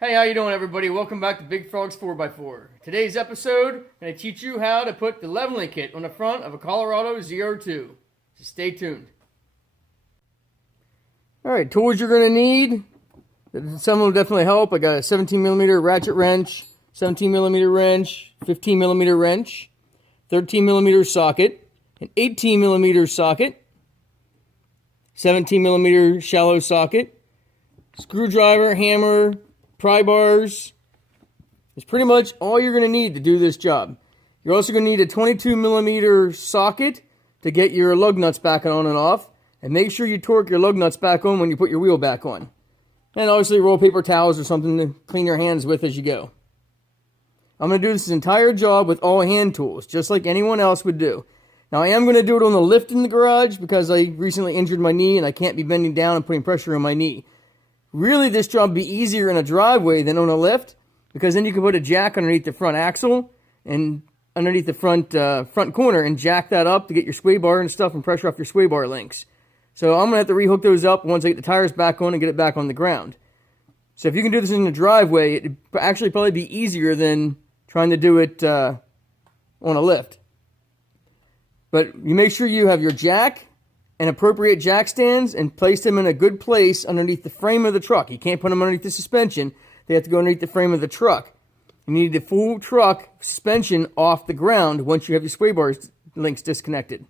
Hey, how you doing, everybody? Welcome back to Big Frog's 4x4. Today's episode, I'm going to teach you how to put the leveling kit on the front of a Colorado ZR2. So stay tuned. Alright, tools you're going to need. Some will definitely help. I got a 17mm ratchet wrench, 17mm wrench, 15mm wrench, 13mm socket, an 18mm socket, 17mm shallow socket, screwdriver, hammer, pry bars. Is pretty much all you're going to need to do this job. You're also going to need a 22mm socket to get your lug nuts back on and off. And make sure you torque your lug nuts back on when you put your wheel back on. And obviously roll paper towels or something to clean your hands with as you go. I'm going to do this entire job with all hand tools, just like anyone else would do. Now I am going to do it on the lift in the garage because I recently injured my knee and I can't be bending down and putting pressure on my knee. Really, this job would be easier in a driveway than on a lift, because then you can put a jack underneath the front axle and underneath the front corner and jack that up to get your sway bar and stuff and pressure off your sway bar links. So I'm going to have to rehook those up once I get the tires back on and get it back on the ground. So if you can do this in the driveway, it'd actually probably be easier than trying to do it on a lift. But you make sure you have your jack and appropriate jack stands and place them in a good place underneath the frame of the truck. You can't put them underneath the suspension. They have to go underneath the frame of the truck. You need the full truck suspension off the ground once you have your sway bar links disconnected.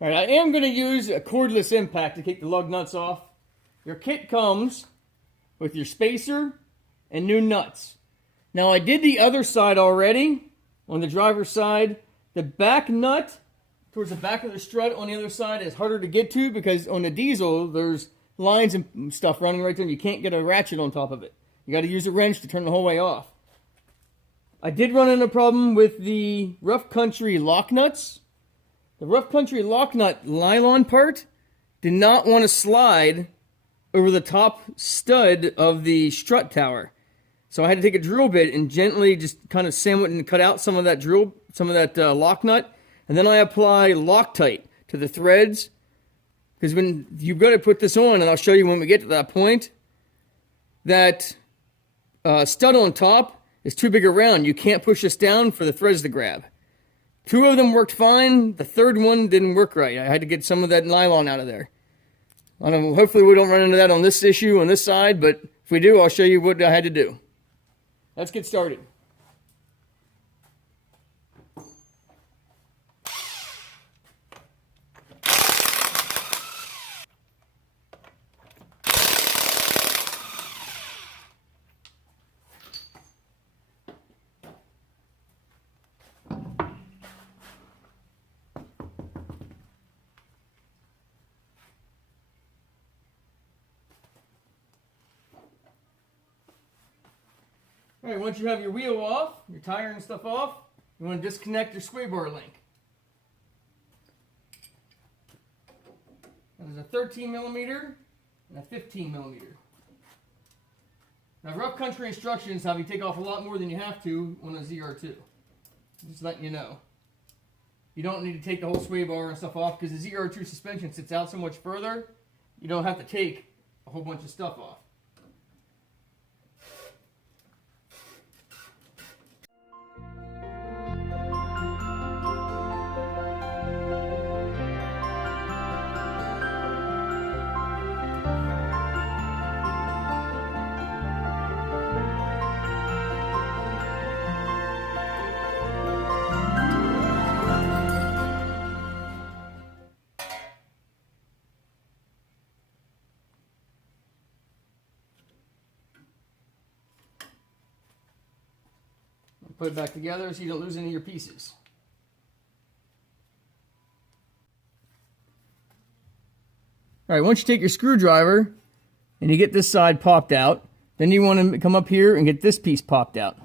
Alright, I am going to use a cordless impact to take the lug nuts off. Your kit comes with your spacer and new nuts. Now I did the other side already, on the driver's side. The back nut towards the back of the strut on the other side is harder to get to because on the diesel there's lines and stuff running right there and you can't get a ratchet on top of it. You got to use a wrench to turn the whole way off. I did run into a problem with the Rough Country lock nuts. The Rough Country lock nut nylon part did not want to slide over the top stud of the strut tower. So I had to take a drill bit and gently just kind of sandwich and cut out some of that lock nut. And then I apply Loctite to the threads, because when you've got to put this on, and I'll show you when we get to that point, that stud on top is too big around. You can't push this down for the threads to grab. Two of them worked fine. The third one didn't work right. I had to get some of that nylon out of there. I don't know, hopefully we don't run into that on this issue on this side, but if we do, I'll show you what I had to do. Let's get started. Alright, once you have your wheel off, your tire and stuff off, you want to disconnect your sway bar link. Now, there's a 13mm and a 15mm. Now, Rough Country instructions have you take off a lot more than you have to on a ZR2. Just letting you know. You don't need to take the whole sway bar and stuff off because the ZR2 suspension sits out so much further, you don't have to take a whole bunch of stuff off. Put it back together so you don't lose any of your pieces. Alright, once you take your screwdriver and you get this side popped out, then you want to come up here and get this piece popped out.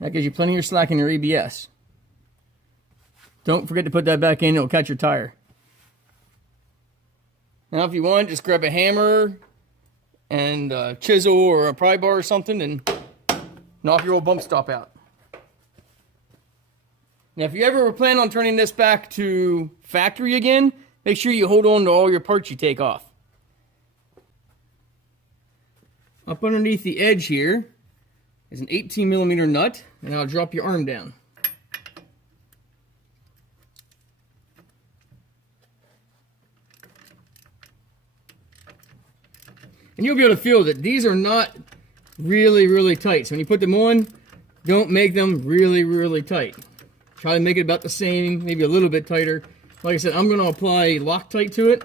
That gives you plenty of slack in your ABS. Don't forget to put that back in, it'll catch your tire. Now if you want, just grab a hammer and a chisel or a pry bar or something and knock your old bump stop out. Now, if you ever plan on turning this back to factory again, make sure you hold on to all your parts you take off. Up underneath the edge here is an 18mm nut, and I'll drop your arm down. And you'll be able to feel that these are not really tight. So when you put them on, don't make them really tight. Try to make it about the same, maybe a little bit tighter. Like I said, I'm going to apply Loctite to it.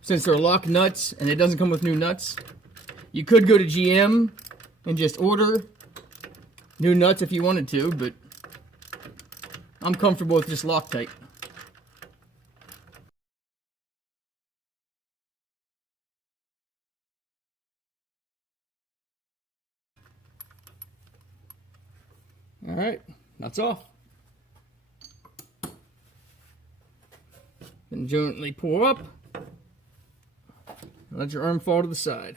Since they're lock nuts and it doesn't come with new nuts. You could go to GM and just order new nuts if you wanted to, but I'm comfortable with just Loctite. Alright, nuts off. Then gently pull up. Let your arm fall to the side.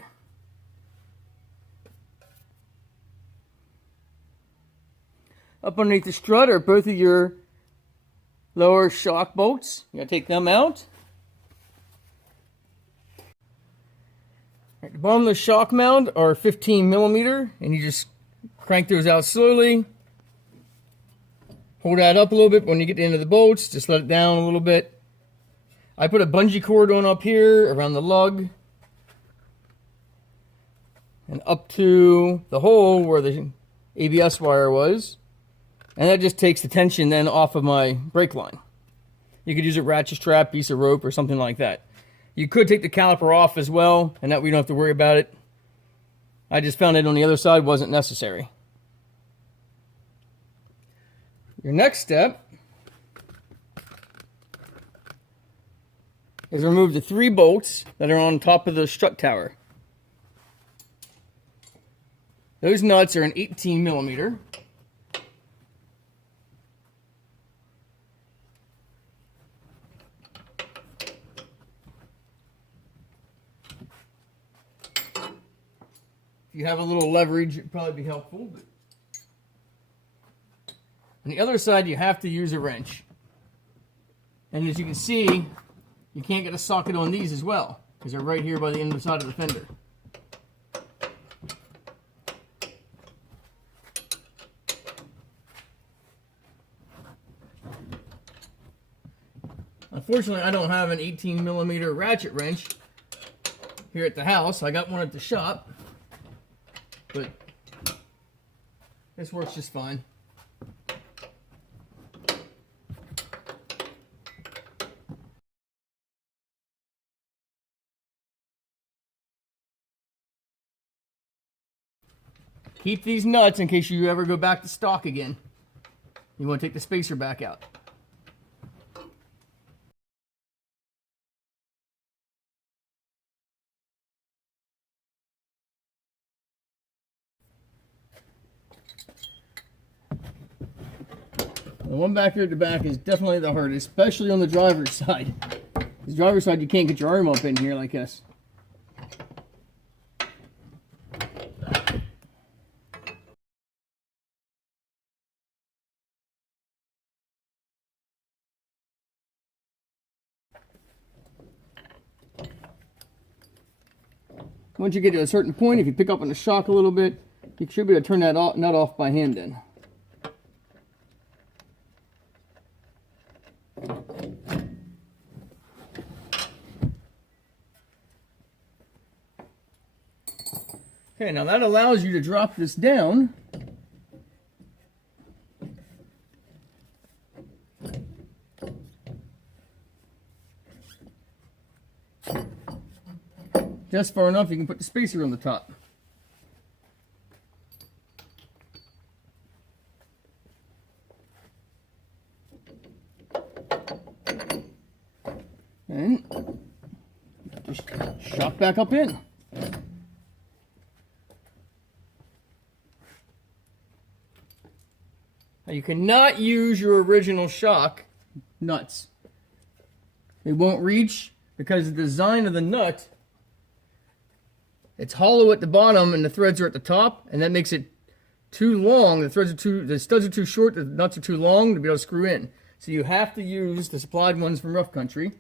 Up underneath the strut are both of your lower shock bolts. You gotta take them out. At the bottom of the shock mount are 15mm, and you just crank those out slowly. Hold that up a little bit when you get to the end of the bolts. Just let it down a little bit. I put a bungee cord on up here around the lug and up to the hole where the ABS wire was. And that just takes the tension then off of my brake line. You could use a ratchet strap, piece of rope, or something like that. You could take the caliper off as well, and that way you don't have to worry about it. I just found it on the other side wasn't necessary. Your next step is remove the 3 bolts that are on top of the strut tower. Those nuts are an 18mm. If you have a little leverage, it'd probably be helpful. But on the other side, you have to use a wrench. And as you can see, you can't get a socket on these as well, because they're right here by the end of the side of the fender. Unfortunately, I don't have an 18mm ratchet wrench here at the house. I got one at the shop, but this works just fine. Keep these nuts in case you ever go back to stock again. You want to take the spacer back out. The one back here at the back is definitely the hardest, especially on the driver's side. The driver's side, you can't get your arm up in here like this. Once you get to a certain point, if you pick up on the shock a little bit, you should be able to turn that nut off by hand then. Okay, now that allows you to drop this down. Just far enough you can put the spacer on the top. And just shock back up in. Now you cannot use your original shock nuts. They won't reach because the design of the nut, it's hollow at the bottom and the threads are at the top, and that makes it too long. The studs are too short, the nuts are too long to be able to screw in. So you have to use the supplied ones from Rough Country.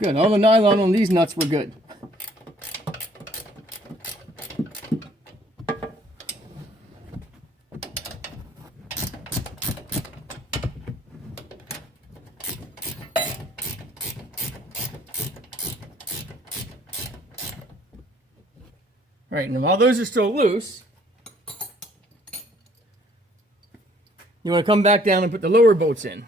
Good, all the nylon on these nuts were good. All right, and while those are still loose, you want to come back down and put the lower bolts in.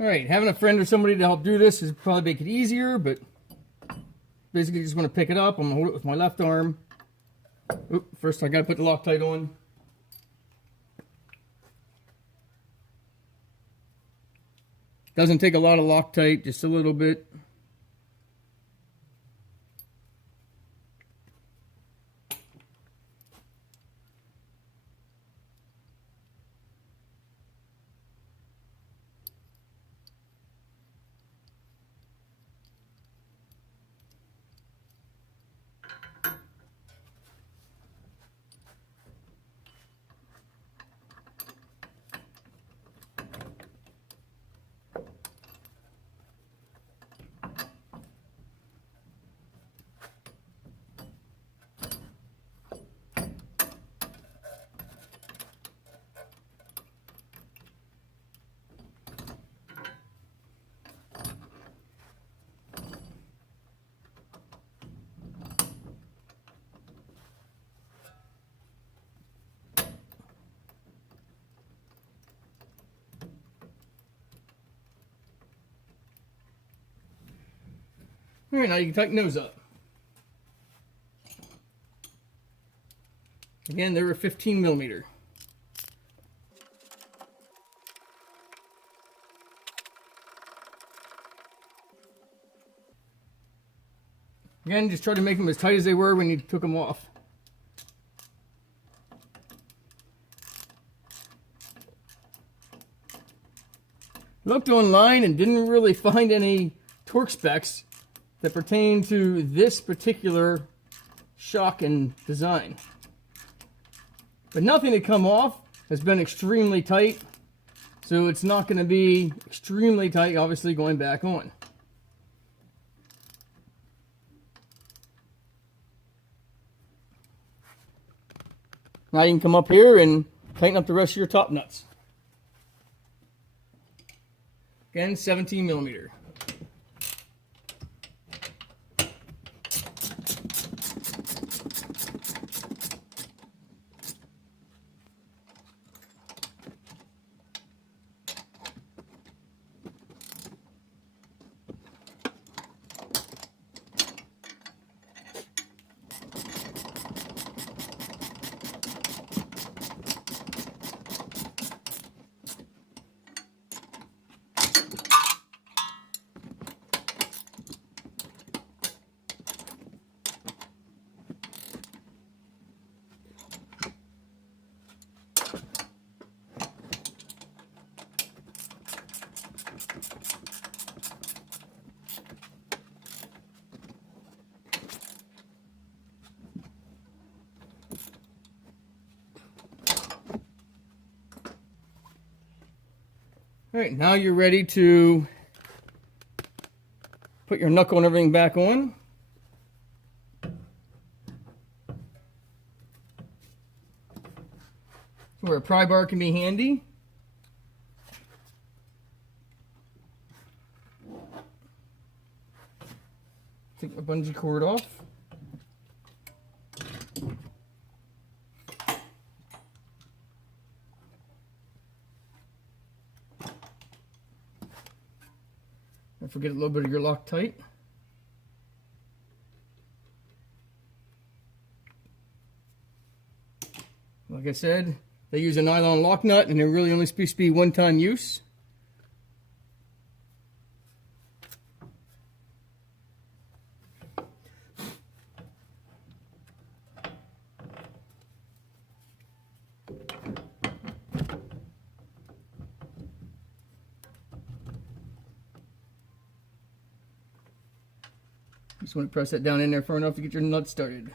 All right, having a friend or somebody to help do this is probably make it easier, but basically just want to pick it up. I'm going to hold it with my left arm. Oop, first I got to put the Loctite on. Doesn't take a lot of Loctite, just a little bit. All right, now you can tighten those up. Again, they're a 15 millimeter. Again, just try to make them as tight as they were when you took them off. Looked online and didn't really find any torque specs that pertain to this particular shock and design. But nothing to come off has been extremely tight, so it's not going to be extremely tight, obviously, going back on. Now you can come up here and tighten up the rest of your top nuts. Again, 17 millimeter. All right, now you're ready to put your knuckle and everything back on. Where a pry bar can be handy. Take the bungee cord off. Don't forget a little bit of your Loctite. Like I said, They use a nylon lock nut, and they're really only supposed to be one-time use. Just want to press that down in there far enough to get your nut started.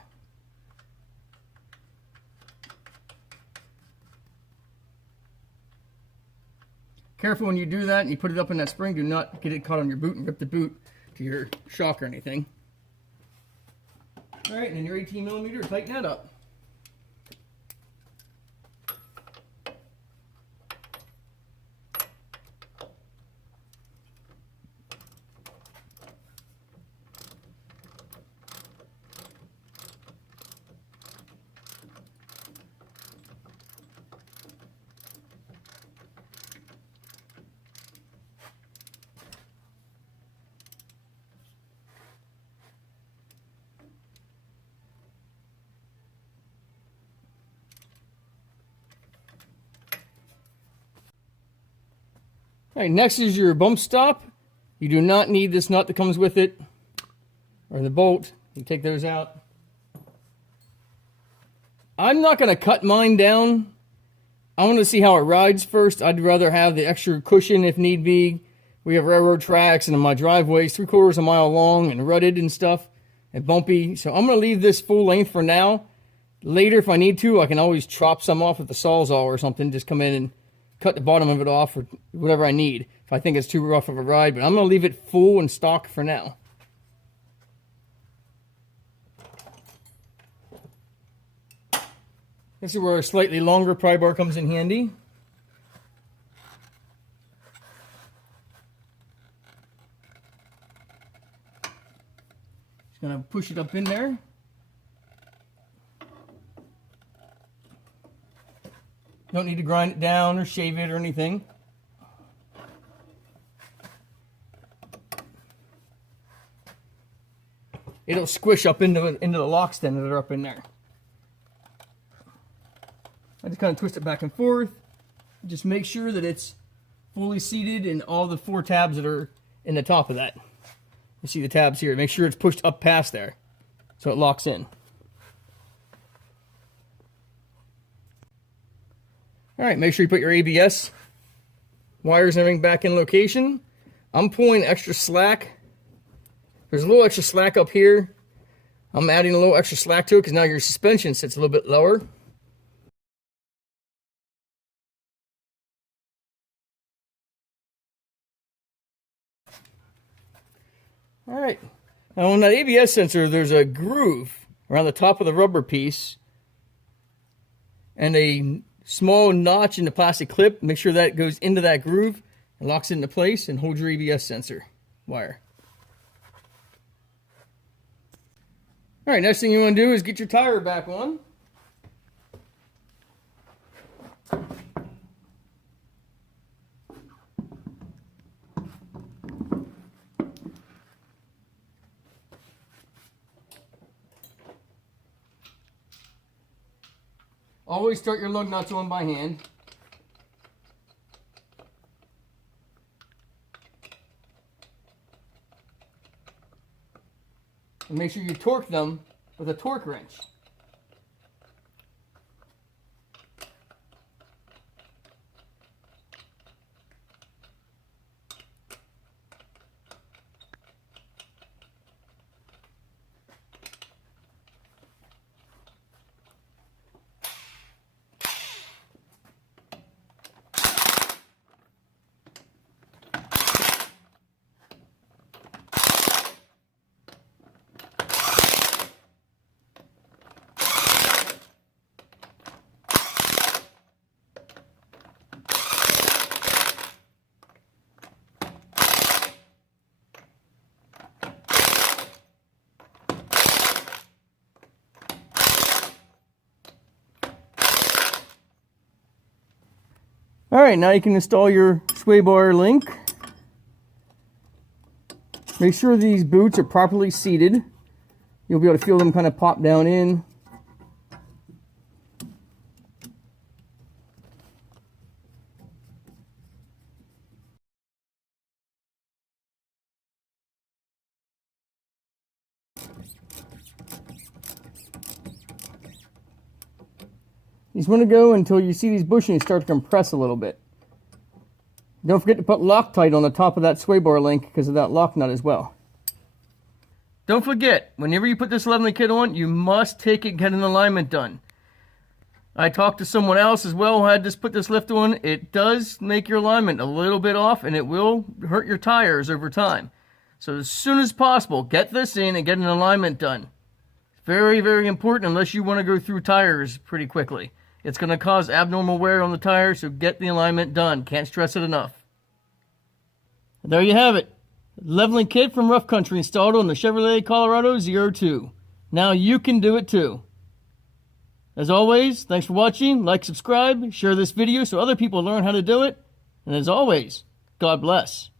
Careful when you do that and you put it up in that spring, do not get it caught on your boot and rip the boot to your shock or anything. Alright, and then your 18mm, tighten that up. Alright, next is your bump stop. You do not need this nut that comes with it, or the bolt. You take those out. I'm not going to cut mine down. I want to see how it rides first. I'd rather have the extra cushion if need be. We have railroad tracks, and my driveway is 3/4 mile long and rutted and stuff and bumpy. So I'm going to leave this full length for now. Later, if I need to, I can always chop some off with the Sawzall or something. Just come in and cut the bottom of it off or whatever I need if I think it's too rough of a ride, but I'm going to leave it full and stock for now. This is where a slightly longer pry bar comes in handy. Just going to push it up in there. Don't need to grind it down or shave it or anything. It'll squish up into the locks then that are up in there. I just kind of twist it back and forth. Just make sure that it's fully seated in all the 4 tabs that are in the top of that. You see the tabs here. Make sure it's pushed up past there so it locks in. Alright, make sure you put your ABS wires and everything back in location. I'm pulling extra slack. There's a little extra slack up here. I'm adding a little extra slack to it because now your suspension sits a little bit lower. Alright, now on that ABS sensor there's a groove around the top of the rubber piece and a small notch in the plastic clip. Make sure that goes into that groove and locks it into place and holds your ABS sensor wire. Alright, next thing you want to do is get your tire back on. Always start your lug nuts on by hand. And make sure you torque them with a torque wrench. Alright, now you can install your sway bar link. Make sure these boots are properly seated. You'll be able to feel them kind of pop down in. You just want to go until you see these bushings start to compress a little bit. Don't forget to put Loctite on the top of that sway bar link because of that lock nut as well. Don't forget, whenever you put this leveling kit on, you must take it and get an alignment done. I talked to someone else as well who had just put this lift on. It does make your alignment a little bit off, and it will hurt your tires over time. So as soon as possible, get this in and get an alignment done. Very, very important unless you want to go through tires pretty quickly. It's going to cause abnormal wear on the tires, so get the alignment done. Can't stress it enough. And there you have it. Leveling kit from Rough Country installed on the Chevrolet Colorado ZR2. Now you can do it too. As always, thanks for watching. Like, subscribe, share this video so other people learn how to do it. And as always, God bless.